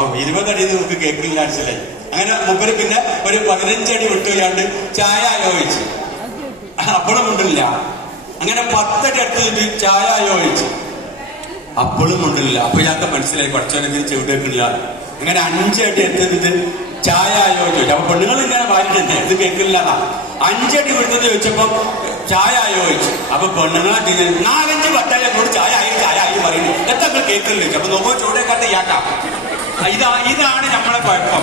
20 അടി നമുക്ക് കേൾക്കില്ല മനസ്സിലായി. അങ്ങനെ മുമ്പ് പിന്നെ ഒരു 15 അടി വിട്ടുകയാണ്ട് ചായ ചോദിച്ചു, അപ്പോഴും ഉണ്ടില്ല. അങ്ങനെ 10 അടി അടുത്ത് ചായ ചോദിച്ചു, അപ്പോഴും ഉണ്ടില്ല. അപ്പൊ ഇയാൾക്ക് മനസ്സിലായി പഠിച്ചവനെതിന് ചെവിടേക്കില്ല. അങ്ങനെ 5 അടി എത്തുന്നത് ചായ ചോദിച്ചു. അപ്പൊ പെണ്ണുങ്ങൾ ഇങ്ങനെ വായിക്കണ്ടേ, ഇത് കേൾക്കില്ല. 5 അടി വിടുന്നത് ചോദിച്ചപ്പോ ചായ ചോദിച്ചു. അപ്പൊ പെണ്ണുങ്ങളെ 4-5 വട്ടായ കൂടി ചായ ആയി പറയുന്നു. എന്താ കേൾക്കില്ല. അപ്പൊ നോക്കുമ്പോൾ ചൂടേക്കാട്ട് ഇയാക്കാം. ഇതാണ് നമ്മളെ കുഴപ്പം.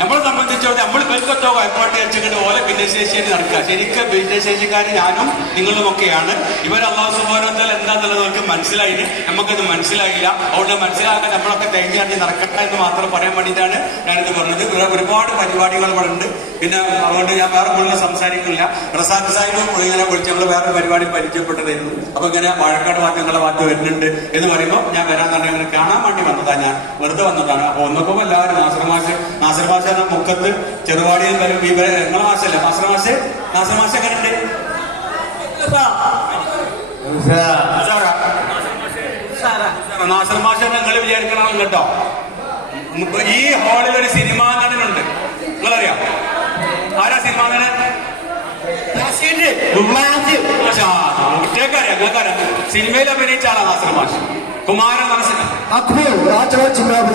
നമ്മളെ സംബന്ധിച്ചോളം നമ്മൾ പേർക്കൊത്തോ കുഴപ്പമായിട്ട് വെച്ചിട്ട് ഓലെ ഭിന്നശേഷിയിൽ നടക്കുക. ശരിക്കും ഭിന്നശേഷിക്കാർ ഞാനും നിങ്ങളും ഒക്കെയാണ്. ഇവർ അല്ലാഹു സുബ്ഹാനഹു വ തആല എന്താന്നുള്ളത് അവർക്ക് മനസ്സിലായിന്, നമുക്കത് മനസ്സിലായില്ല. അതുകൊണ്ട് മനസ്സിലാക്കാൻ നമ്മളൊക്കെ തേങ്ങി നടക്കട്ടെ എന്ന് മാത്രം പറയാൻ വേണ്ടിയിട്ടാണ് ഞാനിത് പറഞ്ഞത്. ഒരുപാട് പരിപാടികൾ ഇവിടെ ഉണ്ട്. പിന്നെ അതുകൊണ്ട് ഞാൻ വേറെ കൂടുതൽ സംസാരിക്കുന്നില്ല. റസാഖ് സാഹിബ് ഇങ്ങനെ വിളിച്ച് നമ്മൾ വേറെ പരിപാടി പരിചയപ്പെട്ടതായിരുന്നു. അപ്പൊ ഇങ്ങനെ വാഴക്കാട് വാദ്യങ്ങളുടെ വാദ്യം വരുന്നുണ്ട് എന്ന് പറയുമ്പോൾ ഞാൻ വരാൻ തന്നെ കാണാൻ വേണ്ടി വന്നതാണ്. ഞാൻ വെറുതെ വന്നതാണ്. അപ്പൊ ഒന്നപ്പോ എല്ലാവരും നാസർ മാഷ എന്ന മുക്കത്ത് ചെറുവാടിയിൽ വരും. നിങ്ങളെ മാഷല്ലേ നാസർ മാഷ് എങ്ങനെ ഉണ്ട്? നാസർ മാഷ നിങ്ങൾ വിചാരിക്കണം കേട്ടോ. ഈ ഹാളിൽ ഒരു സിനിമാ നടനുണ്ട്, നിങ്ങളറിയാം? ആരാ സിനിമാ നടൻ? കുട്ടികൾക്കറിയാം. സിനിമയിൽ അഭിനയിച്ച ആളാ നാസർ മാഷ്. കുമാരൻ